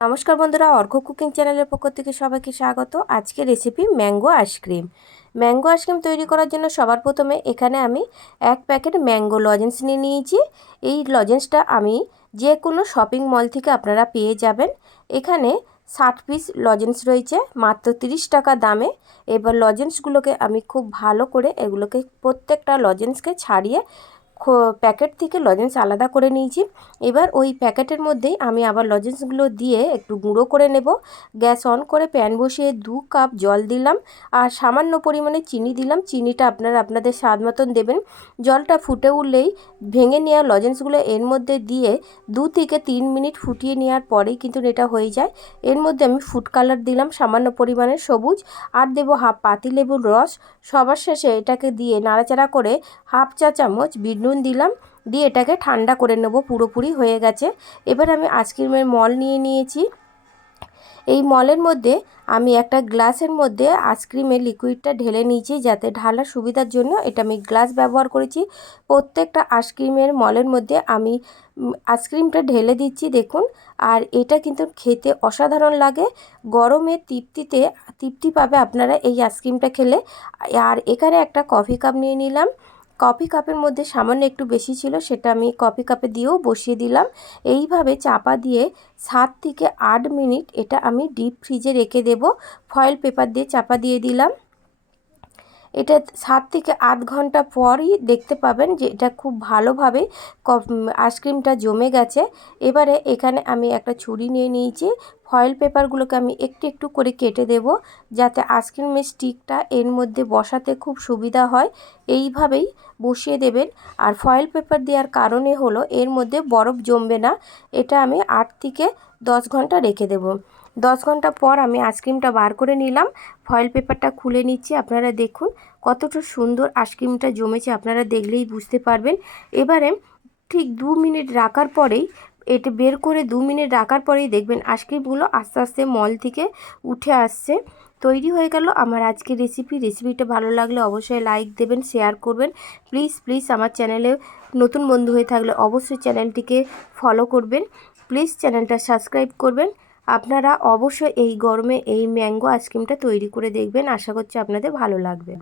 নমস্কার বন্ধুরা, অর্ঘ কুকিং চ্যানেলের পক্ষ থেকে সবাইকে স্বাগত। আজকে recipe mango ice cream mango ice cream তৈরি করার জন্য সবার প্রথমে এখানে আমি এক প্যাকেট ম্যাঙ্গো লজেন্স নিয়ে নিয়েছি। এই লজেন্সটা আমি যে কোনো শপিং মল থেকে আপনারা পেয়ে যাবেন। এখানে ষাট পিস লজেন্স রয়েছে, মাত্র তিরিশ টাকা দামে। এবার লজেন্সগুলোকে আমি খুব ভালো করে এগুলোকে প্রত্যেকটা লজেন্সকে ছাড়িয়ে প্যাকেট থেকে লজেন্স আলাদা করে নিয়েছি। এবার ওই প্যাকেটের মধ্যেই আমি আবার লজেন্সগুলো দিয়ে একটু গুঁড়ো করে নেব। গ্যাস অন করে প্যান বসিয়ে দু কাপ জল দিলাম আর সামান্য পরিমাণে চিনি দিলাম। চিনিটা আপনারা আপনাদের স্বাদ মতন দেবেন। জলটা ফুটে উঠলেই ভেঙে নেওয়া লজেন্সগুলো এর মধ্যে দিয়ে দু থেকে তিন মিনিট ফুটিয়ে নেওয়ার পরেই কিন্তু এটা হয়ে যায়। এর মধ্যে আমি ফুড কালার দিলাম, সামান্য পরিমাণে সবুজ। আর দেবো হাফ পাতিলেবুর রস। সবার শেষে এটাকে দিয়ে নাড়াচাড়া করে হাফ চা চামচ বিট নুন দিলাম, দিয়ে এটাকে ঠান্ডা করে নেব, পুরোপুরি হয়ে গেছে। এবার আমি আইসক্রিমের মল নিয়ে নিয়েছি। এই মলের মধ্যে আমি একটা গ্লাসের মধ্যে আইসক্রিমের লিকুইডটা ঢেলে নিয়েছি, যাতে ঢালার সুবিধার জন্য এটা আমি গ্লাস ব্যবহার করেছি। প্রত্যেকটা আইসক্রিমের মলের মধ্যে আমি আইসক্রিমটা ঢেলে দিচ্ছি, দেখুন। আর এটা কিন্তু খেতে অসাধারণ লাগে। গরমে তৃপ্তিতে, তৃপ্তি পাবে আপনারা এই আইসক্রিমটা খেলে। আর এখানে একটা কফি কাপ নিয়ে নিলাম। কফি কাপের মধ্যে সামান্য একটু বেশি ছিল, সেটা আমি কফি কাপে দিয়েও বসিয়ে দিলাম। এইভাবে চাপা দিয়ে সাত থেকে আট মিনিট এটা আমি ডিপ ফ্রিজে রেখে দেব। ফয়েল পেপার দিয়ে চাপা দিয়ে দিলাম। এটা সাত থেকে আধ ঘণ্টা পরই দেখতে পাবেন যে এটা খুব ভালোভাবে আইসক্রিমটা জমে গেছে। এবারে এখানে আমি একটা ছুরি নিয়ে নিয়েছি। ফয়েল পেপারগুলোকে আমি একটু একটু করে কেটে দেব যাতে আইসক্রিমের স্টিকটা এর মধ্যে বসাতে খুব সুবিধা হয়। এইভাবেই বসিয়ে দেবেন। আর ফয়েল পেপার দেওয়ার কারণে হলো এর মধ্যে বরফ জমবে না। এটা আমি আট থেকে দশ ঘণ্টা রেখে দেব। দশ ঘণ্টা পর আমি আইসক্রিমটা বার করে নিলাম। ফয়েল পেপারটা খুলে নিচ্ছি, আপনারা দেখুন। কতটা সুন্দর আইসক্রিমটা জমেছে, আপনারা দেখলেই বুঝতে পারবেন। এবারে ঠিক দু মিনিট রাখার পরেই, এটা বের করে দু মিনিট রাখার পরেই দেখবেন আইসক্রিমগুলো আস্তে আস্তে মল থেকে উঠে আসছে। তৈরি হয়ে গেল আমার আজকের রেসিপি। রেসিপিটা ভালো লাগলে অবশ্যই লাইক দেবেন, শেয়ার করবেন। প্লিজ প্লিজ আমার চ্যানেলে নতুন বন্ধু হয়ে থাকলে অবশ্যই চ্যানেলটিকে ফলো করবেন। প্লিজ চ্যানেলটা সাবস্ক্রাইব করবেন। আপনারা অবশ্যই এই গরমে এই ম্যাঙ্গো আইসক্রিমটা তৈরি করে দেখবেন। আশা করছি আপনাদের ভালো লাগবে।